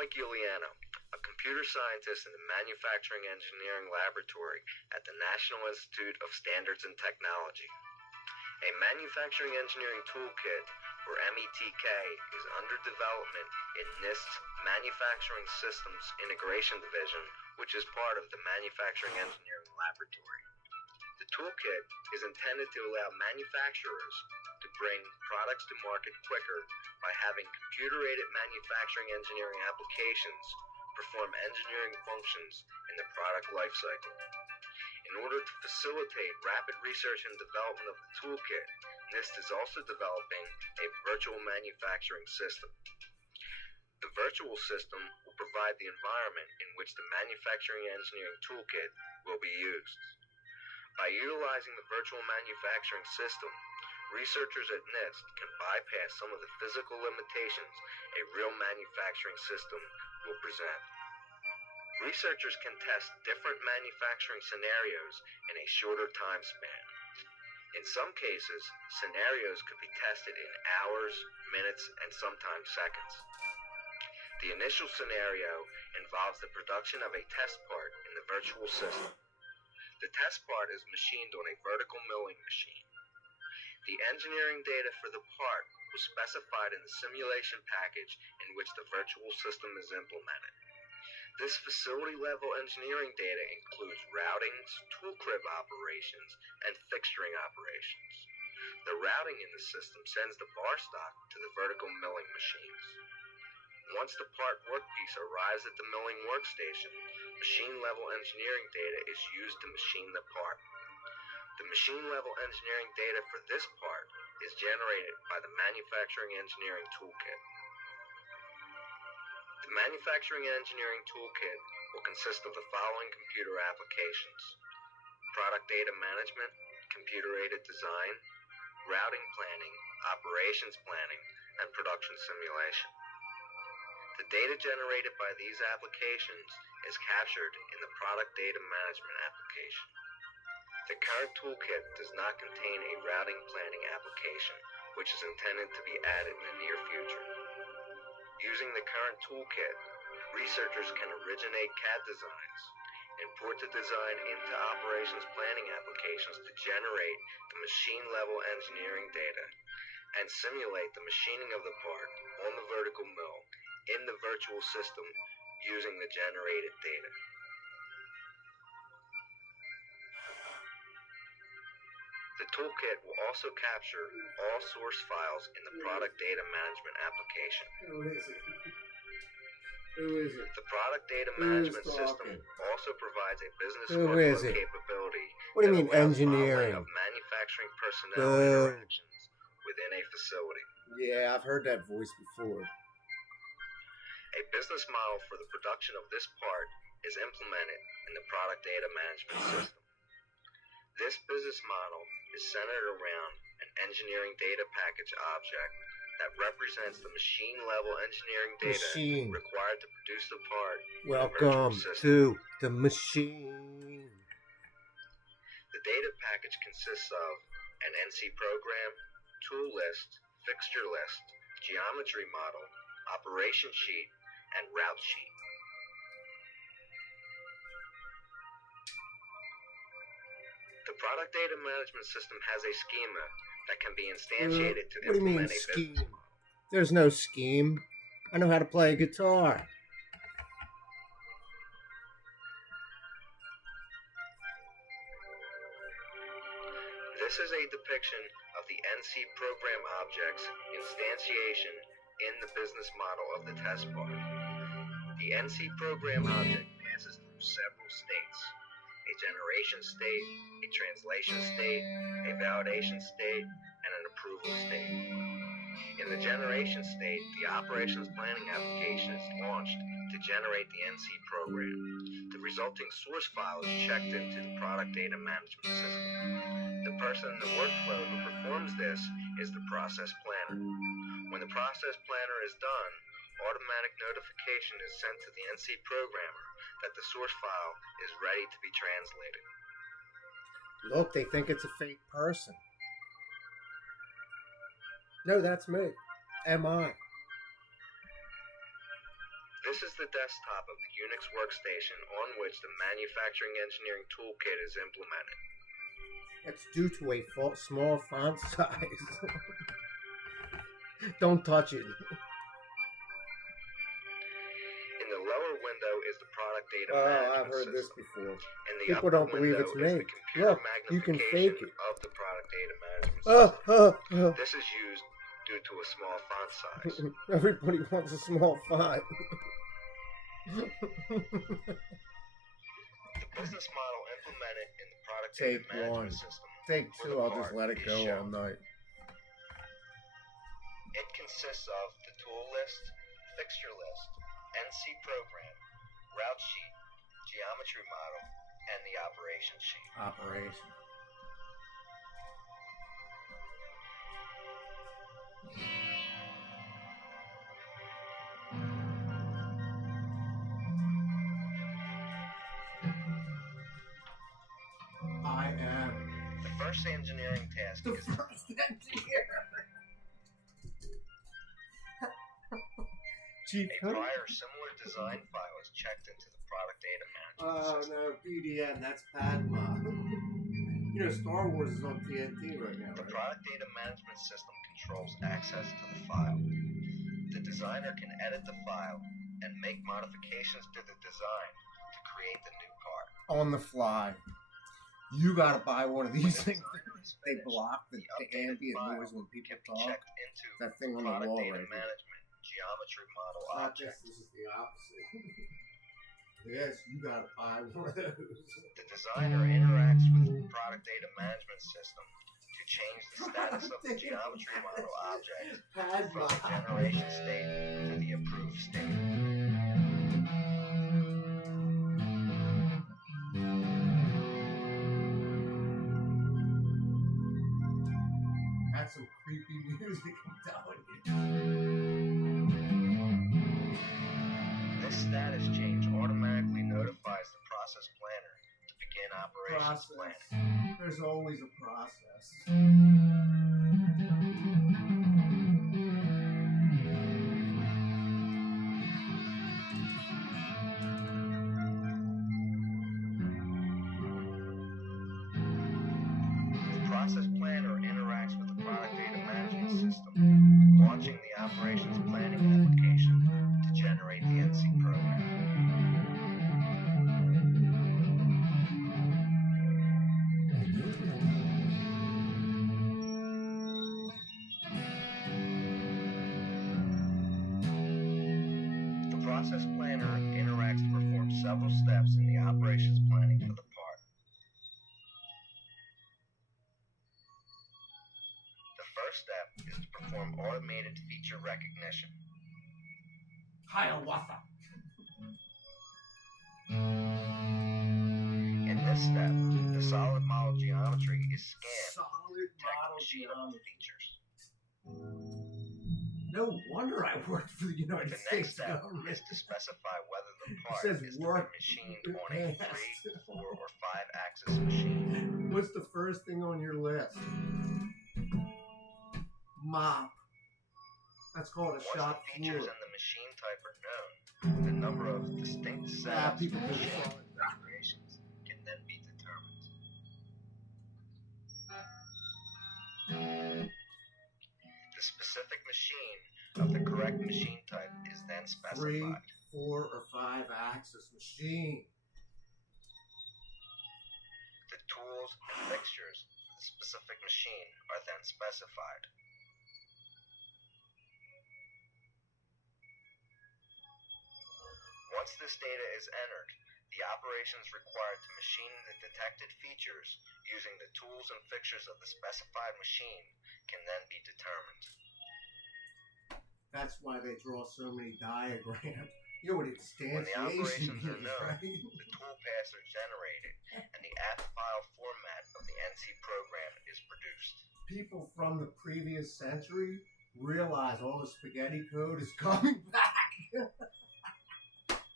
Mike Giuliano, a computer scientist in the Manufacturing Engineering Laboratory at the National Institute of Standards and Technology. A Manufacturing Engineering Toolkit, or METK, is under development in NIST's Manufacturing Systems Integration Division, which is part of the Manufacturing Engineering Laboratory. The toolkit is intended to allow manufacturers to bring products to market quicker by having computer-aided manufacturing engineering applications perform engineering functions in the product lifecycle. In order to facilitate rapid research and development of the toolkit, NIST is also developing a virtual manufacturing system. The virtual system will provide the environment in which the manufacturing engineering toolkit will be used. By utilizing the virtual manufacturing system, researchers at NIST can bypass some of the physical limitations a real manufacturing system will present. Researchers can test different manufacturing scenarios in a shorter time span. In some cases, scenarios could be tested in hours, minutes, and sometimes seconds. The initial scenario involves the production of a test part in the virtual system. The test part is machined on a vertical milling machine. The engineering data for the part was specified in the simulation package in which the virtual system is implemented. This facility-level engineering data includes routings, tool crib operations, and fixturing operations. The routing in the system sends the bar stock to the vertical milling machines. Once the part workpiece arrives at the milling workstation, machine-level engineering data is used to machine the part. The machine-level engineering data for this part is generated by the Manufacturing Engineering Toolkit. The Manufacturing Engineering Toolkit will consist of the following computer applications: product data management, computer-aided design, routing planning, operations planning, and production simulation. The data generated by these applications is captured in the product data management application. The current toolkit does not contain a routing planning application, which is intended to be added in the near future. Using the current toolkit, researchers can originate CAD designs, import the design into operations planning applications to generate the machine-level engineering data, and simulate the machining of the part on the vertical mill in the virtual system using the generated data. The toolkit will also capture all source files in the product data management application. Who is it? The product data management system also provides a business Who workflow is it? capability. What do you mean that allows engineering? modeling of manufacturing personnel interactions within a facility. Yeah, I've heard that voice before. A business model for the production of this part is implemented in the product data management system. This business model is centered around an engineering data package object that represents the machine-level engineering data required to produce the part. Welcome to the machine. The data package consists of an NC program, tool list, fixture list, geometry model, operation sheet, and route sheet. The product data management system has a schema that can be instantiated to implement a business model. There's no scheme. I know how to play a guitar. This is a depiction of the NC program object's instantiation in the business model of the test part. The NC program object passes through several states: a generation state, a translation state, a validation state, and an approval state. In the generation state, the operations planning application is launched to generate the NC program. The resulting source file is checked into the product data management system. The person in the workflow who performs this is the process planner. When the process planner is done, automatic notification is sent to the NC programmer that the source file is ready to be translated. Look, they think it's a fake person. No, that's me. Am I? This is the desktop of the Unix workstation on which the manufacturing engineering toolkit is implemented. It's due to a small font size. Don't touch it. In the lower window is the product data Oh, management I've heard this system. before. In the People upper don't believe window it's is me. the computer Look, you can magnification fake it. of the product data management system. This is used due to a small font size. Everybody wants a small font. The business model implemented in the product Take data management one. system Take for two, the I'll just part let it is go all shown. night. It consists of the tool list, fixture list, NC program, route sheet, geometry model, and the operations sheet. Operation. I am The first engineering task the is first engineer. Chief a Hood? prior similar design file is checked into the product data management Oh system. no, PDM, that's Padma. You know, Star Wars is on TNT right now, The right? product data management system controls access to the file. The designer can edit the file and make modifications to the design to create the new part. On the fly. You gotta buy one of When these the things. designer is They finished, block the updated ambient file noise when people can be talk. checked into That thing on the product wall data right here. management geometry model Not this, object. this is the opposite. Yes, you gotta buy one of those. The designer interacts with the product data management system to change the status of the geometry model object from the generation state to the approved state. That's some creepy music, I'm telling you. This status change automatically notifies the process planner to begin operations planning. There's always a process. The process planner interacts with the product data management system, launching the operations planning application to generate the NC program. The process planner interacts to perform several steps in the operations planning for the part. The first step is to perform automated feature recognition. Hiawatha. In this step, the solid model geometry is scanned to Solid detect model machinable geometry. features. No wonder I worked for the United The States next step government. is to specify whether the It part says is to be work machined on a 3, fast. 4, or 5-axis machine. What's the first thing on your list? Mop. That's called a Once shop the features floor. and the machine type are known, the number of distinct setups people of do machine solid. configurations can then be determined. The specific machine of the correct machine type is then 3, specified. 4, or 5-axis machine. The tools and fixtures for the specific machine are then specified. Once this data is entered, the operations required to machine the detected features using the tools and fixtures of the specified machine can then be determined. That's why they draw so many diagrams. You know what When the instantiation operations are is, known, right? the toolpaths are generated and the app file format of the NC program is produced. People from the previous century realize all the spaghetti code is coming back.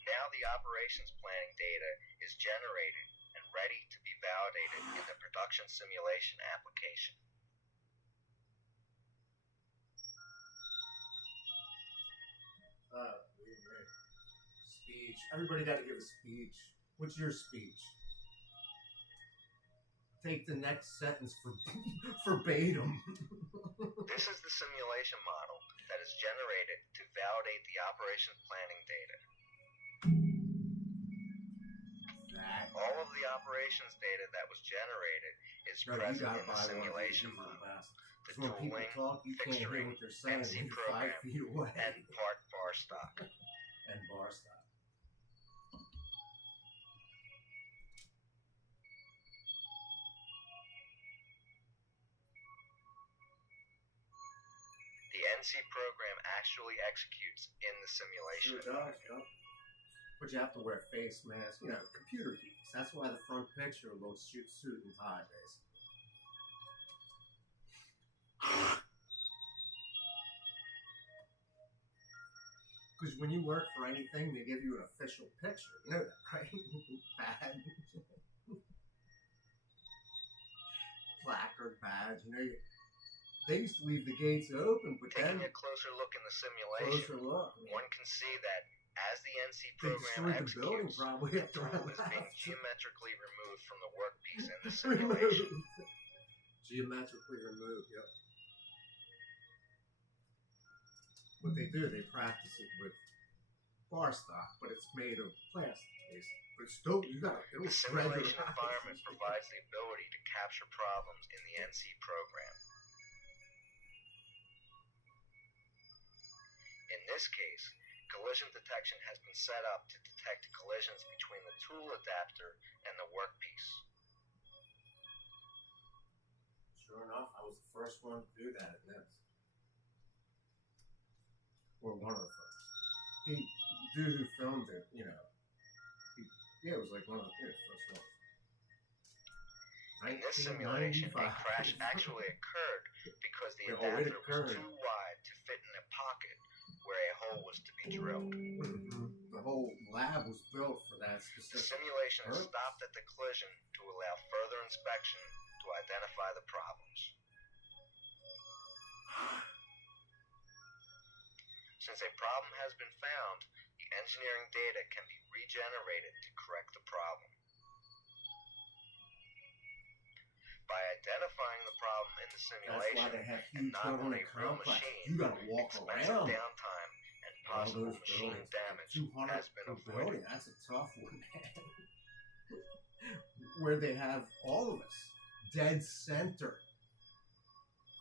Now the operations planning data is generated and ready to be validated in the production simulation application. speech. Everybody got to give a speech. What's your speech? Take the next sentence verbatim. This is the simulation model that is generated to validate the operations planning data. All of the operations data that was generated is present in the simulation model. The When people tooling, talk, you can't hear fixturing, what they're saying. NC When you're 5 program, feet away. and part bar stock. And bar stock. The NC program actually executes in the simulation. Sure does, yep. But you have to wear face masks, you know, computer geeks. That's why the front picture looks suit and tie, basically. Because when you work for anything, they give you an official picture. You know that, right? Badge. Placard badge. You know, they used to leave the gates open, but Taking then a closer look in the simulation, one can see that as the NC program executes, the tool is being geometrically removed from the workpiece in the simulation. Geometrically removed, yep. What they do, they practice it with bar stock, but it's made of plastic, basically. But still, you got to. The simulation environment provides the ability to capture problems in the NC program. In this case, collision detection has been set up to detect collisions between the tool adapter and the workpiece. Sure enough, I was the first one to do that at NIST. Or one of the first. The dude who filmed it, you know, it was like one of the first ones. In this simulation, a crash actually occurred because the adapter was too wide to fit in a pocket where a hole was to be drilled. Mm-hmm. The whole lab was built for that specific The simulation is stopped at the collision to allow further inspection to identify the problems. Since a problem has been found, the engineering data can be regenerated to correct the problem. By identifying the problem in the simulation and not on a real machine, you gotta walk expensive around. Downtime and possible machine damage has been avoided. That's a tough one, man. Where they have all of us dead center.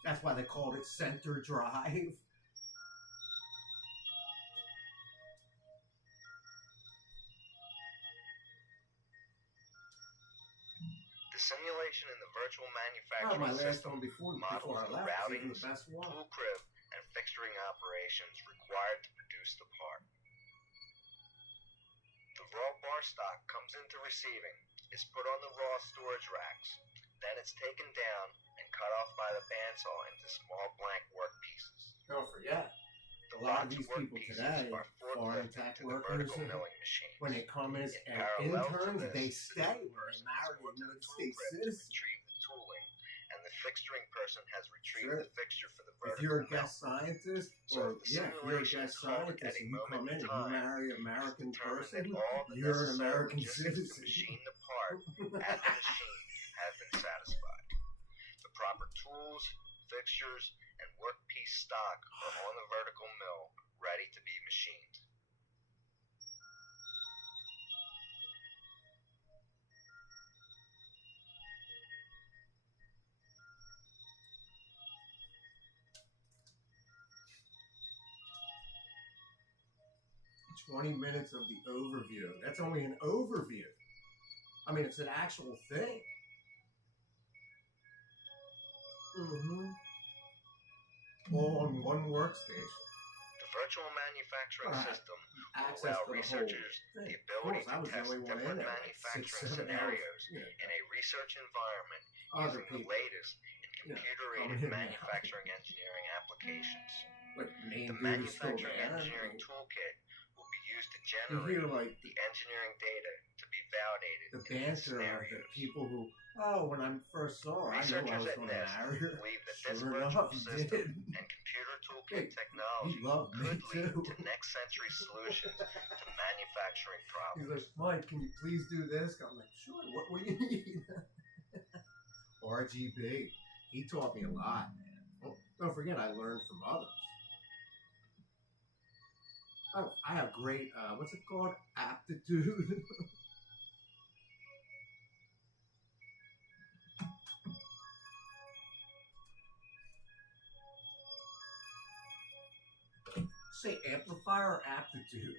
That's why they called it center drive. The simulation in the virtual manufacturing system models the routing, tool crib, and fixturing operations required to produce the part. The raw bar stock comes into receiving, is put on the raw storage racks, then it's taken down and cut off by the bandsaw into small blank work pieces. Don't forget, a lot of these people today, foreign tech workers, when they come as interns, they stay when they marry a United States citizen. Retrieve the tooling, and the fixturing person has retrieved the fixture for the vertical. If you're a guest scientist, or if you're a guest scientist and you come in and you marry an American person, you're an American citizen. To machine the part at the machine have been satisfied. The proper tools, fixtures, and workpiece stock are on the vertical mill, ready to be machined. "20 minutes of the overview." That's only an overview. I mean, it's an actual thing. All on one workstation. The virtual manufacturing system will allow researchers the ability to test different manufacturing scenarios in a research environment using the latest in computer-aided manufacturing engineering applications. The manufacturing engineering toolkit will be used to generate the engineering data to be validated the banter of the people who, when I first saw her, I knew I was going to marry her. Believe that this virtual system and computer Toolkit technology could lead to next-century solutions to manufacturing problems. He's like, Mike, can you please do this? I'm like, sure, what do you need? RGB. He taught me a lot, man. Well, don't forget, I learned from others. Oh, I have great, what's it called? Aptitude. Say amplifier or aptitude?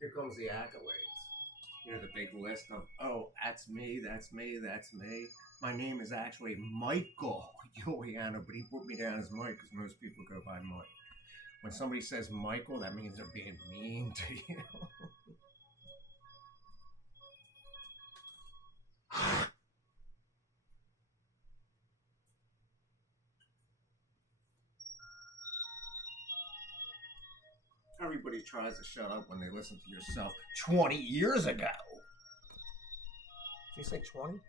Here comes the accolades. You know, the big list of, oh, that's me, that's me, that's me. My name is actually Michael Juliano, but he put me down as Mike because most people go by Mike. When somebody says Michael, that means they're being mean to you. Everybody tries to shut up when they listen to yourself 20 years ago. Did you say 20?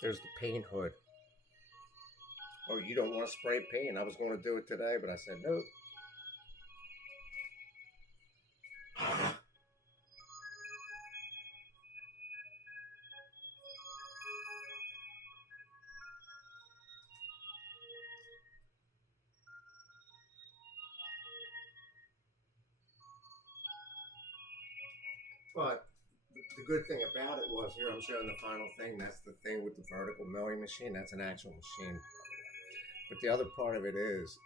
There's the paint hood. Oh, you don't want to spray paint? I was going to do it today, but I said nope. But the good thing about it was, here I'm showing the final thing, that's the thing with the vertical milling machine, that's an actual machine. But the other part of it is,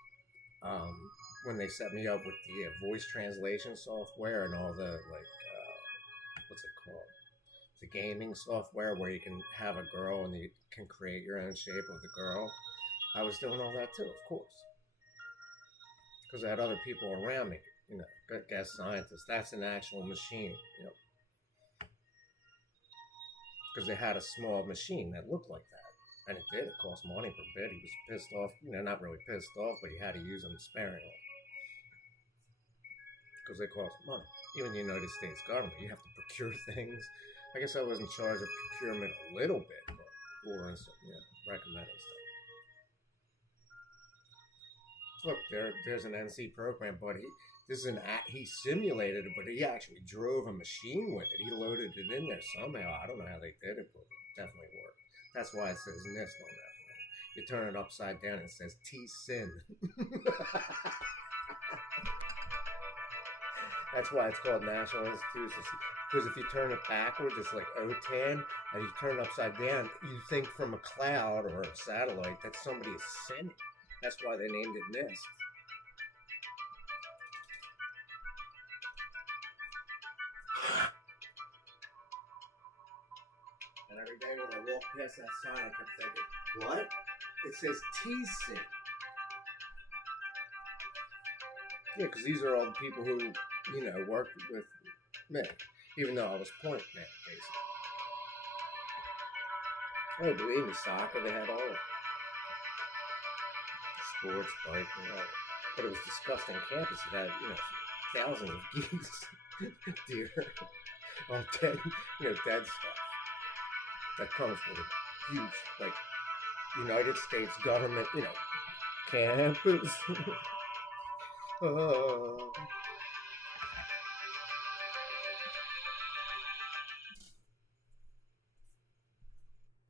when they set me up with the voice translation software and all the, like, what's it called? The gaming software where you can have a girl and you can create your own shape of the girl. I was doing all that too, of course. Because I had other people around me, you know, guest scientists. That's an actual machine, you know. Because they had a small machine that looked like that. And it did. It cost money per bit. He was pissed off. You know, not really pissed off, but he had to use them sparingly. Because they cost money. Even the United States government, you have to procure things. I guess I was in charge of procurement a little bit, but ordering stuff, you know, recommending stuff. Look, there's an NC program, but he simulated it, but he actually drove a machine with it. He loaded it in there somehow. I don't know how they did it, but it definitely worked. That's why it says NIST on that thing. You turn it upside down and it says T-SIN. That's why it's called National Institute. Because if you turn it backwards, it's like OTAN, and you turn it upside down, you think from a cloud or a satellite that somebody is sinning. That's why they named it NIST. And every day when I walk past that sign, I kept thinking, what? It says T-SIN. Yeah, because these are all the people who, you know, worked with me. Even though I was point man, basically. Oh, believe me, soccer, they had all of it. Sports, biking, all of it. But it was disgusting campus. It had, you know, thousands of geese, deer, all dead, you know, dead stuff. That comes with a huge, like, United States government, you know, campus.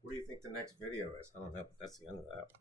What do you think the next video is? I don't know, but that's the end of that one.